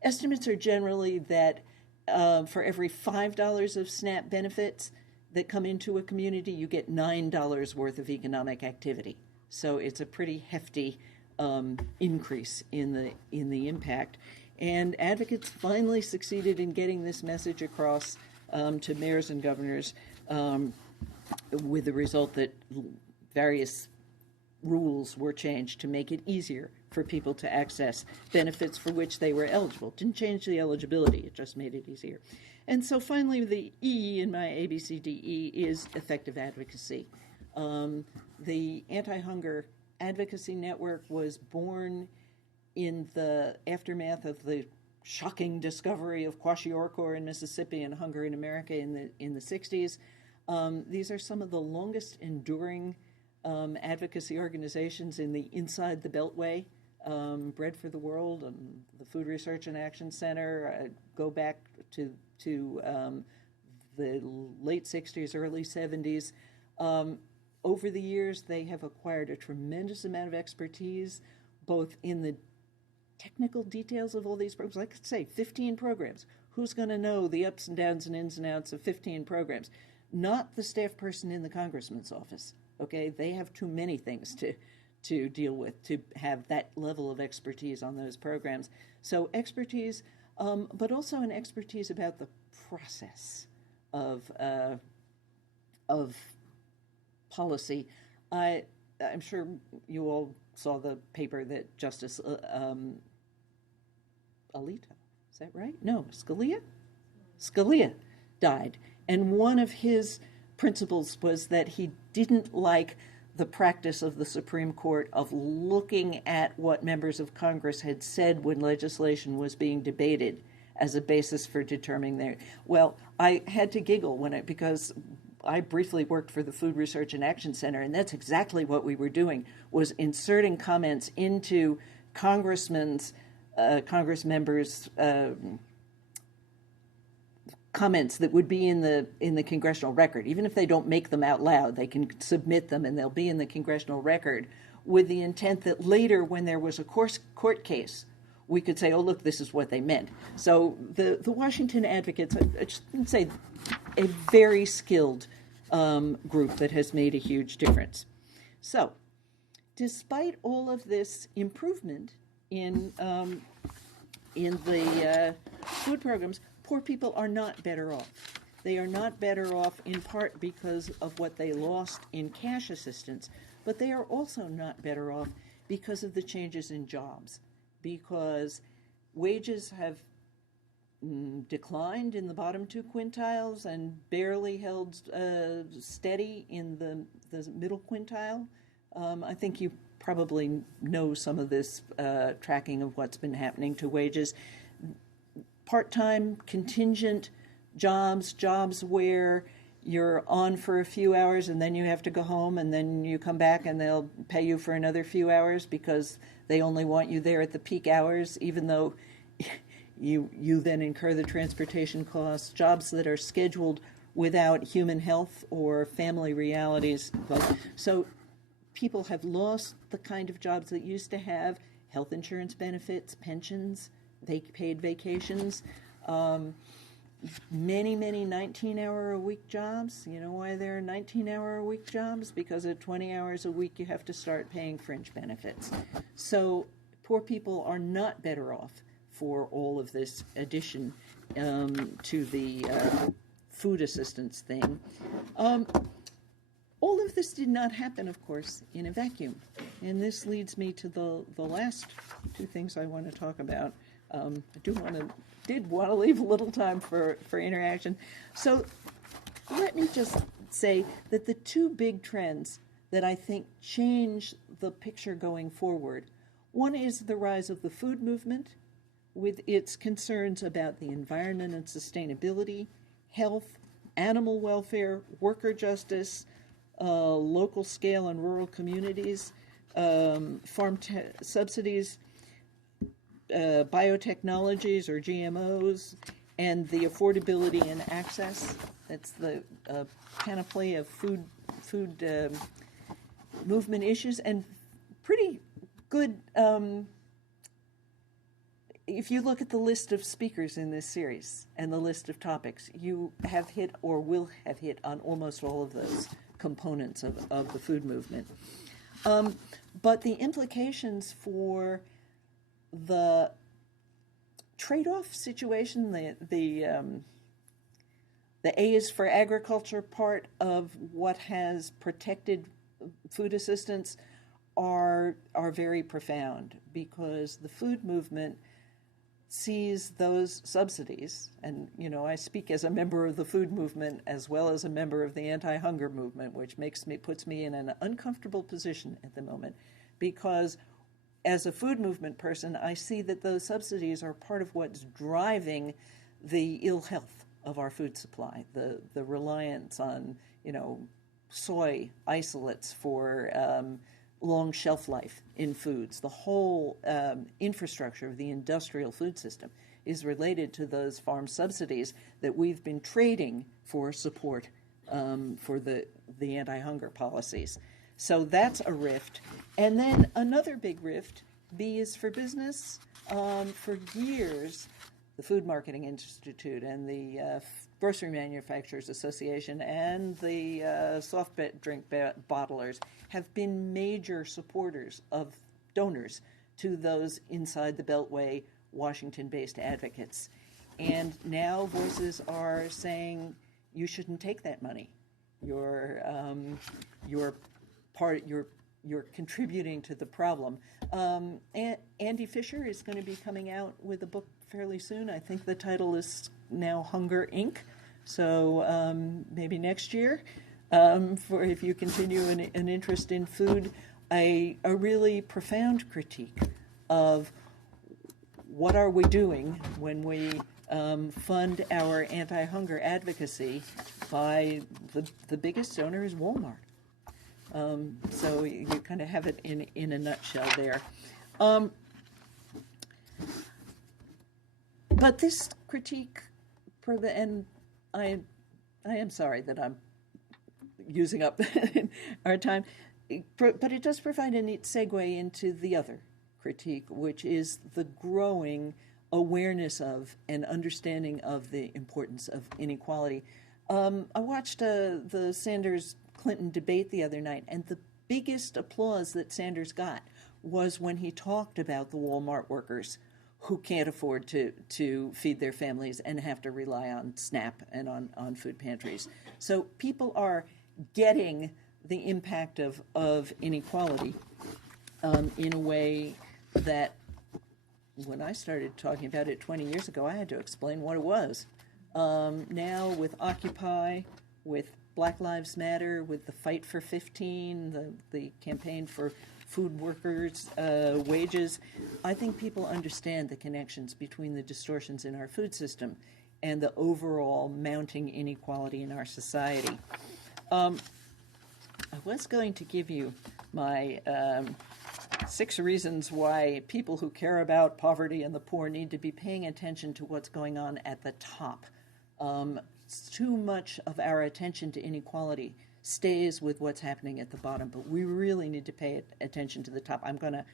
estimates are generally that for every $5 of SNAP benefits that come into a community, you get $9 worth of economic activity. So it's a pretty hefty increase in the impact. And advocates finally succeeded in getting this message across to mayors and governors, with the result that various rules were changed to make it easier for people to access benefits for which they were eligible. Didn't change the eligibility, it just made it easier. And so finally, the E in my ABCDE is effective advocacy. The Anti-Hunger Advocacy Network was born in the aftermath of the shocking discovery of kwashiorkor in Mississippi and hunger in America in the 60s. These are some of the longest enduring advocacy organizations inside the Beltway. Bread for the World and the Food Research and Action Center go back to the late 60s, early 70s. Over the years, they have acquired a tremendous amount of expertise, both in the technical details of all these programs. Like I say, 15 programs. Who's going to know the ups and downs and ins and outs of 15 programs? Not the staff person in the congressman's office. Okay, they have too many things to deal with to have that level of expertise on those programs. So expertise, but also an expertise about the process of policy. I'm sure you all saw the paper that Justice Alito, is that right? No, Scalia? Scalia died. And one of his principles was that he didn't like the practice of the Supreme Court of looking at what members of Congress had said when legislation was being debated as a basis for determining their... Well, I had to giggle because I briefly worked for the Food Research and Action Center, and that's exactly what we were doing, was inserting comments into Congress members' comments that would be in the congressional record. Even if they don't make them out loud, they can submit them and they'll be in the congressional record, with the intent that later, when there was a court case, we could say, oh, look, this is what they meant. So the Washington advocates, I should say, a very skilled group that has made a huge difference. So despite all of this improvement in the food programs, poor people are not better off. They are not better off in part because of what they lost in cash assistance, but they are also not better off because of the changes in jobs, because wages have declined in the bottom two quintiles and barely held steady in the middle quintile. I think you probably know some of this tracking of what's been happening to wages. part-time contingent jobs where you're on for a few hours and then you have to go home and then you come back and they'll pay you for another few hours because they only want you there at the peak hours, even though you then incur the transportation costs. Jobs that are scheduled without human health or family realities. So people have lost the kind of jobs that used to have health insurance benefits, pensions, paid vacations, many 19-hour-a-week jobs. You know why there are 19-hour-a-week jobs? Because at 20 hours a week you have to start paying fringe benefits. So poor people are not better off for all of this addition to the food assistance thing. All of this did not happen, of course, in a vacuum. And this leads me to the last two things I want to talk about. I did want to leave a little time for interaction. So let me just say that the two big trends that I think change the picture going forward, one is the rise of the food movement with its concerns about the environment and sustainability, health, animal welfare, worker justice, local scale and rural communities, farm subsidies, biotechnologies or GMOs, and the affordability and access. That's the panoply of food movement issues, and pretty good. If you look at the list of speakers in this series and the list of topics, you have hit or will have hit on almost all of those components of the food movement. But the implications for the trade-off situation, the A is for agriculture part of what has protected food assistance are very profound, because the food movement sees those subsidies, and I speak as a member of the food movement as well as a member of the anti-hunger movement, which puts me in an uncomfortable position at the moment, because as a food movement person, I see that those subsidies are part of what's driving the ill health of our food supply, the reliance on soy isolates for long shelf life in foods. The whole infrastructure of the industrial food system is related to those farm subsidies that we've been trading for support for the anti-hunger policies. So that's a rift. And then another big rift, B is for business. For years, the Food Marketing Institute and the Grocery Manufacturers Association and the soft drink bottlers have been major supporters of donors to those inside the Beltway, Washington-based advocates. And now voices are saying you shouldn't take that money. You're contributing to the problem. Andy Fisher is going to be coming out with a book fairly soon. I think the title is now Hunger, Inc. So maybe next year, for if you continue an interest in food, a really profound critique of what are we doing when we fund our anti-hunger advocacy by the biggest donor is Walmart. So you kind of have it in a nutshell there. But this critique, and I am sorry that I'm using up our time, but it does provide a neat segue into the other critique, which is the growing awareness of and understanding of the importance of inequality. I watched the Sanders-Clinton debate the other night, and the biggest applause that Sanders got was when he talked about the Walmart workers who can't afford to feed their families and have to rely on SNAP and on food pantries. So people are getting the impact of inequality in a way that when I started talking about it 20 years ago, I had to explain what it was. Now with Occupy, with Black Lives Matter, with the Fight for 15, the campaign for food workers' wages, I think people understand the connections between the distortions in our food system and the overall mounting inequality in our society. I was going to give you my 6 reasons why people who care about poverty and the poor need to be paying attention to what's going on at the top. Too much of our attention to inequality stays with what's happening at the bottom, but we really need to pay attention to the top. I'm going to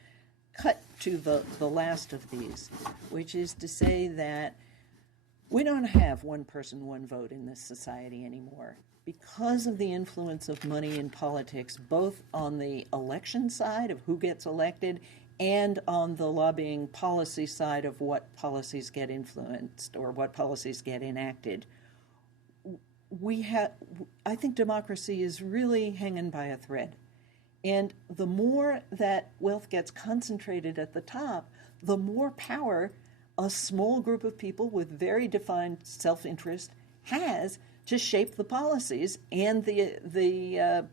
cut to the last of these, which is to say that we don't have one person, one vote in this society anymore because of the influence of money in politics, both on the election side of who gets elected and on the lobbying policy side of what policies get influenced or what policies get enacted. I think democracy is really hanging by a thread. And the more that wealth gets concentrated at the top, the more power a small group of people with very defined self-interest has to shape the policies and the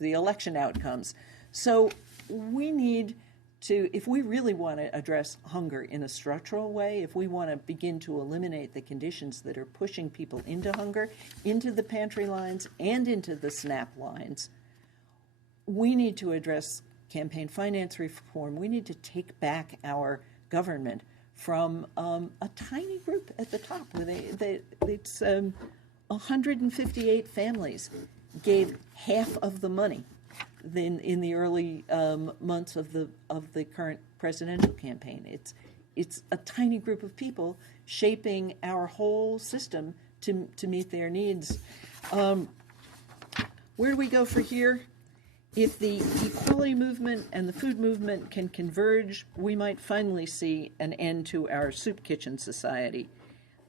election outcomes. So we need to, if we really want to address hunger in a structural way, if we want to begin to eliminate the conditions that are pushing people into hunger, into the pantry lines and into the SNAP lines, we need to address campaign finance reform. We need to take back our government from a tiny group at the top. It's 158 families gave half of the money in the early months of the current presidential campaign. It's a tiny group of people shaping our whole system to meet their needs. Where do we go for here? If the equality movement and the food movement can converge, we might finally see an end to our soup kitchen society.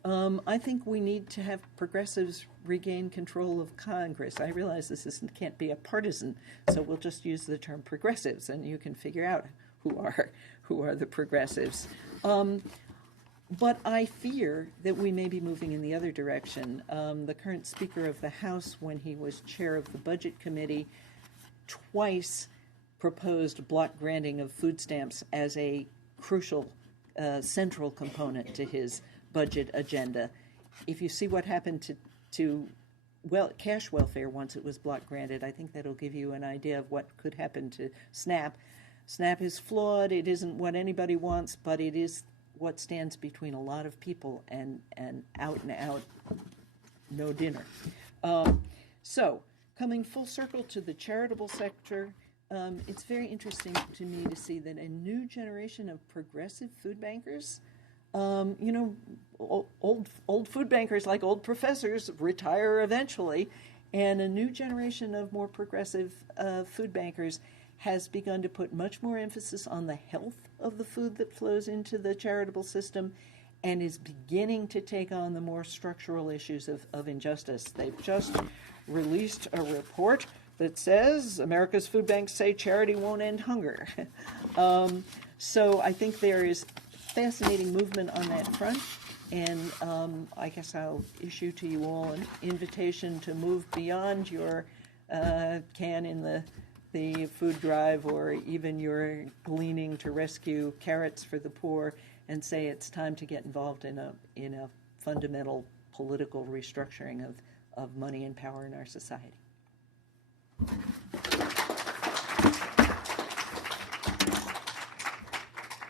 I think we need to have progressives regain control of Congress. I realize this can't be a partisan, so we'll just use the term progressives, and you can figure out who are the progressives. But I fear that we may be moving in the other direction. The current Speaker of the House, when he was chair of the Budget Committee, twice proposed block granting of food stamps as a crucial central component to his budget agenda. If you see what happened to cash welfare once it was block granted, I think that'll give you an idea of what could happen to SNAP. SNAP is flawed. It isn't what anybody wants, but it is what stands between a lot of people and out no dinner. So coming full circle to the charitable sector, it's very interesting to me to see that a new generation of progressive food bankers, old food bankers like old professors retire eventually, and a new generation of more progressive food bankers has begun to put much more emphasis on the health of the food that flows into the charitable system and is beginning to take on the more structural issues of injustice. They've just released a report that says America's food banks say charity won't end hunger. So I think there is fascinating movement on that front, and I guess I'll issue to you all an invitation to move beyond your can in the food drive or even your gleaning to rescue carrots for the poor and say it's time to get involved in a fundamental political restructuring of money and power in our society.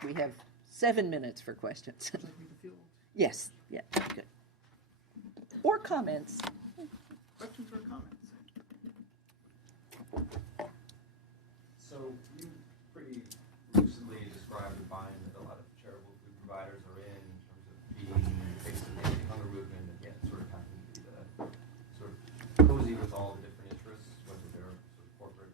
We have 7 minutes for questions. Yes, yeah, good. Or comments. Questions or comments? So you pretty lucidly described the bind that a lot of charitable food providers are in terms of being facing the anti-hunger movement and yet sort of having to be the sort of cozy with all the different interests, whether they're sort of corporate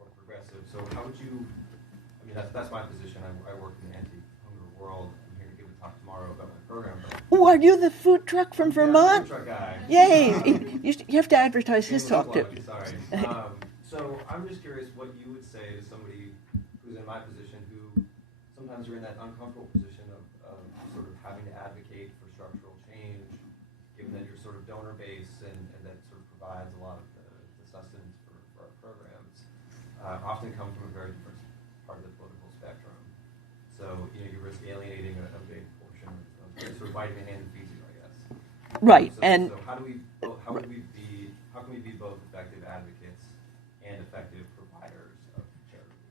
or progressive. So how would you, I mean, that's my position. I work in the anti-hunger world. I'm here to give a talk tomorrow about my program. Oh, are you the food truck from Vermont? Food truck guy. Yay! You have to advertise his talk too. Sorry. So I'm just curious what you would say to somebody who's in my position, who sometimes you're in that uncomfortable position of sort of having to advocate for structural change, given that you're sort of donor based and that sort of provides a lot of the sustenance for our programs. often come from a very different part of the political spectrum. So, you risk alienating a big portion of sort of biting the hand that feeds you, I guess. Right, So, and so how can we be both effective advocates and effective providers of charitable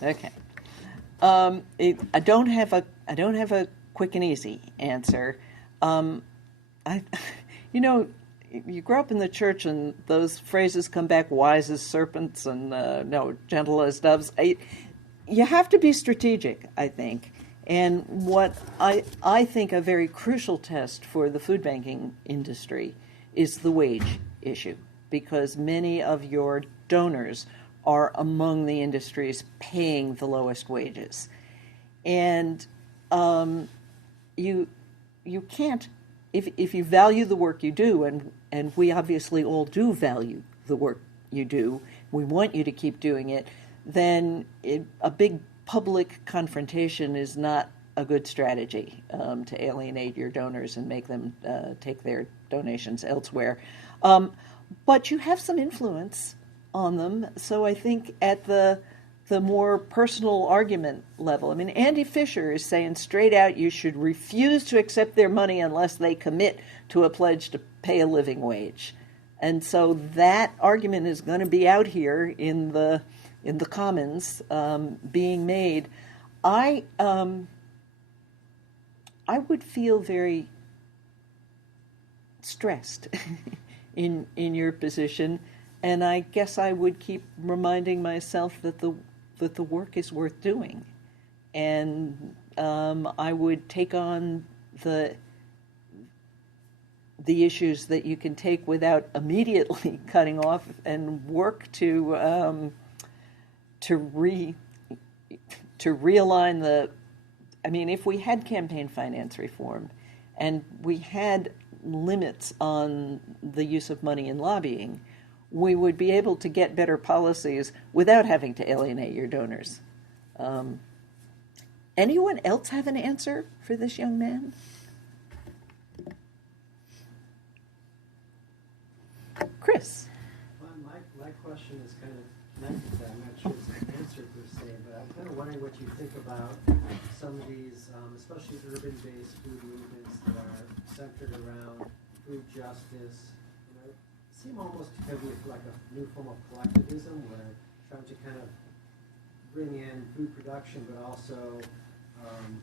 food? okay. I don't have a quick and easy answer. You grow up in the church and those phrases come back, wise as serpents and gentle as doves. You have to be strategic, I think. And what I think a very crucial test for the food banking industry is the wage issue, because many of your donors are among the industries paying the lowest wages. And you can't, if you value the work you do, and we obviously all do value the work you do, we want you to keep doing it, then a big public confrontation is not a good strategy to alienate your donors and make them take their donations elsewhere. But you have some influence on them, so I think at the more personal argument level, I mean, Andy Fisher is saying straight out you should refuse to accept their money unless they commit to a pledge to pay a living wage. And so that argument is going to be out here in the Commons being made. I would feel very stressed in your position, and I guess I would keep reminding myself that the work is worth doing, and I would take on the issues that you can take without immediately cutting off, and work to realign the. I mean, if we had campaign finance reform, and we had limits on the use of money in lobbying, we would be able to get better policies without having to alienate your donors. Anyone else have an answer for this young man? Chris. Well, my question is kind of connected to that. I'm not sure it's an answer per se, but I'm kind of wondering what you think about some of these, especially urban-based food movements that are centered around food justice. Seem almost to be like a new form of collectivism, where trying to kind of bring in food production, but also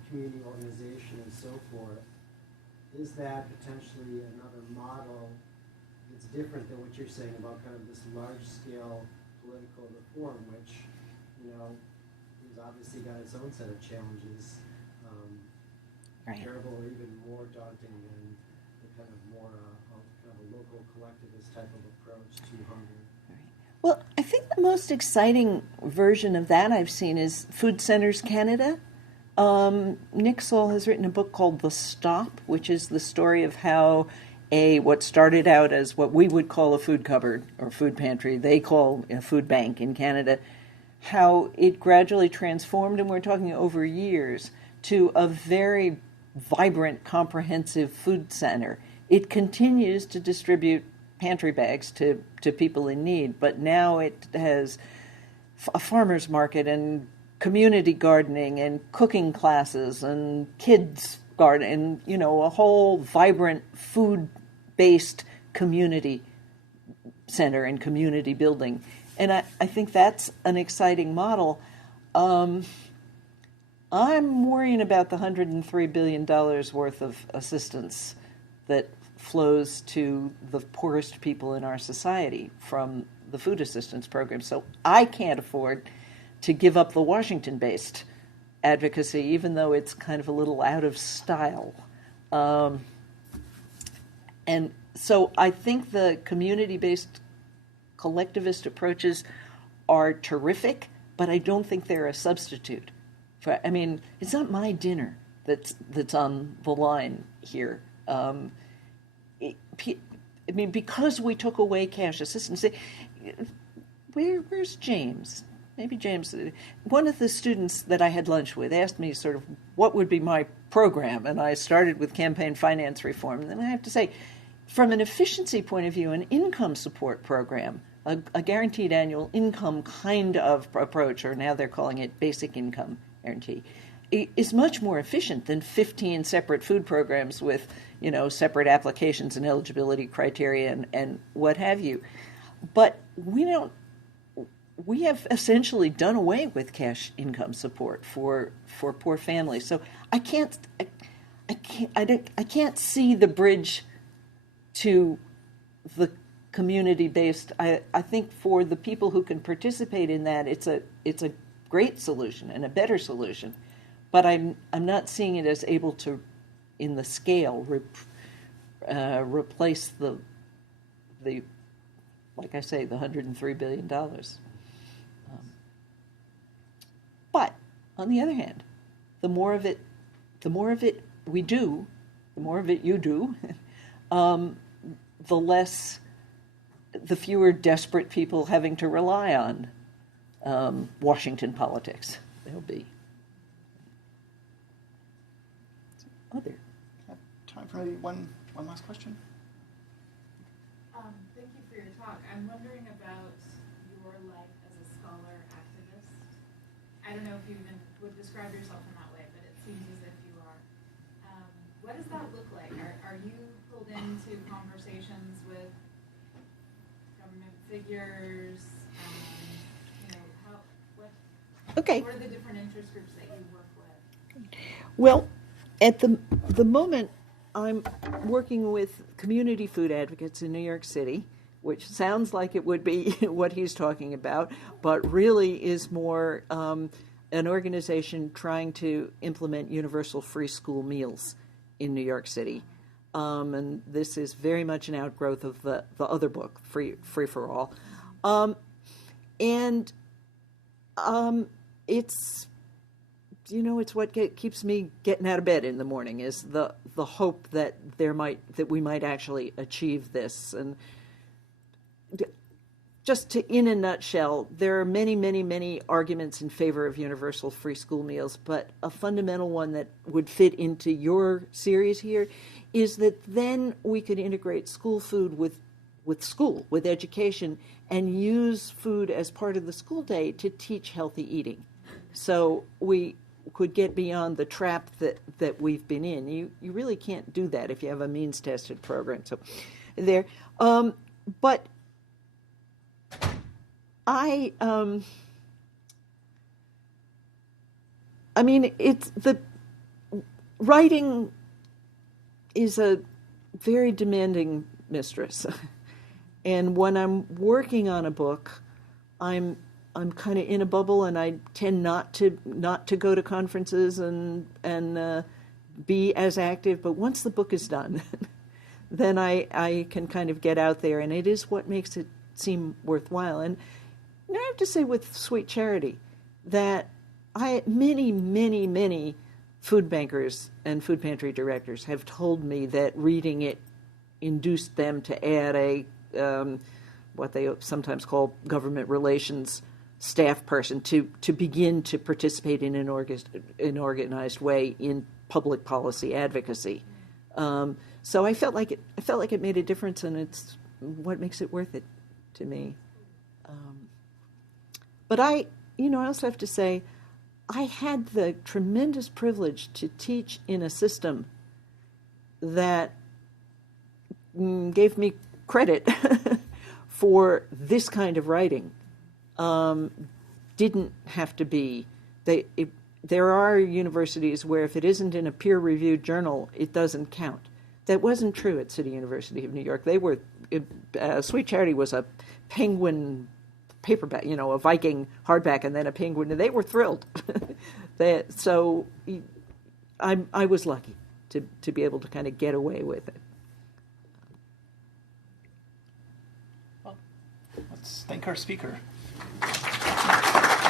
community organization and so forth. Is that potentially another model that's different than what you're saying about kind of this large-scale political reform, which, has obviously got its own set of challenges, Right. terrible or even more daunting than the kind of more kind of a local collectivist type of approach to hunger? Well, I think the most exciting version of that I've seen is Food Centers Canada. Nick Saul has written a book called The Stop, which is the story of how what started out as what we would call a food cupboard or food pantry, they call a food bank in Canada, how it gradually transformed, and we're talking over years, to a very vibrant, comprehensive food center. It continues to distribute pantry bags to people in need, but now it has a farmer's market and community gardening and cooking classes and kids garden and, a whole vibrant food-based community center and community building. And I think that's an exciting model. I'm worrying about the $103 billion worth of assistance that flows to the poorest people in our society from the food assistance program. So I can't afford to give up the Washington-based advocacy, even though it's kind of a little out of style. And so I think the community-based collectivist approaches are terrific, but I don't think they're a substitute. It's not my dinner that's on the line here. Because we took away cash assistance, where's James? Maybe James. One of the students that I had lunch with asked me sort of what would be my program, and I started with campaign finance reform. And then I have to say, from an efficiency point of view, an income support program a guaranteed annual income kind of approach, or now they're calling it basic income guarantee, is much more efficient than 15 separate food programs with, separate applications and eligibility criteria and what have you. But we have essentially done away with cash income support for poor families. So I can't see the bridge to the community-based. I think for the people who can participate in that, it's a great solution and a better solution. But I'm not seeing it as able to, in the scale, replace the like I say, the $103 billion. But on the other hand, the more of it we do, the more of it you do, the fewer desperate people having to rely on Washington politics there'll be. Other. Time for maybe one last question. Thank you for your talk. I'm wondering about your life as a scholar activist. I don't know if you even would describe yourself in that way, but it seems as if you are. What does that look like? Are you pulled into conversations with government figures? Okay. What are the different interest groups that you work with? Well, at the moment, I'm working with community food advocates in New York City, which sounds like it would be what he's talking about, but really is more an organization trying to implement universal free school meals in New York City. And this is very much an outgrowth of the other book, Free for All. It's it's what keeps me getting out of bed in the morning, is the hope that we might actually achieve this. And just in a nutshell, there are many, many, many arguments in favor of universal free school meals, but a fundamental one that would fit into your series here is that then we could integrate school food with education, and use food as part of the school day to teach healthy eating. So we could get beyond the trap that we've been in. You really can't do that if you have a means-tested program. So there, but it's the writing is a very demanding mistress, and when I'm working on a book, I'm kind of in a bubble, and I tend not to go to conferences and be as active. But once the book is done, then I can kind of get out there, and it is what makes it seem worthwhile. And I have to say, with Sweet Charity, that many food bankers and food pantry directors have told me that reading it induced them to add a what they sometimes call government relations staff person to begin to participate in an organized way in public policy advocacy. So I felt like it made a difference, and it's what makes it worth it to me. But I also have to say, I had the tremendous privilege to teach in a system that gave me credit for this kind of writing. Didn't have to be. There are universities where if it isn't in a peer-reviewed journal, it doesn't count. That wasn't true at City University of New York. Sweet Charity was a Penguin paperback, a Viking hardback, and then a Penguin, and they were thrilled. So I was lucky to be able to kind of get away with it. Well, let's thank our speaker.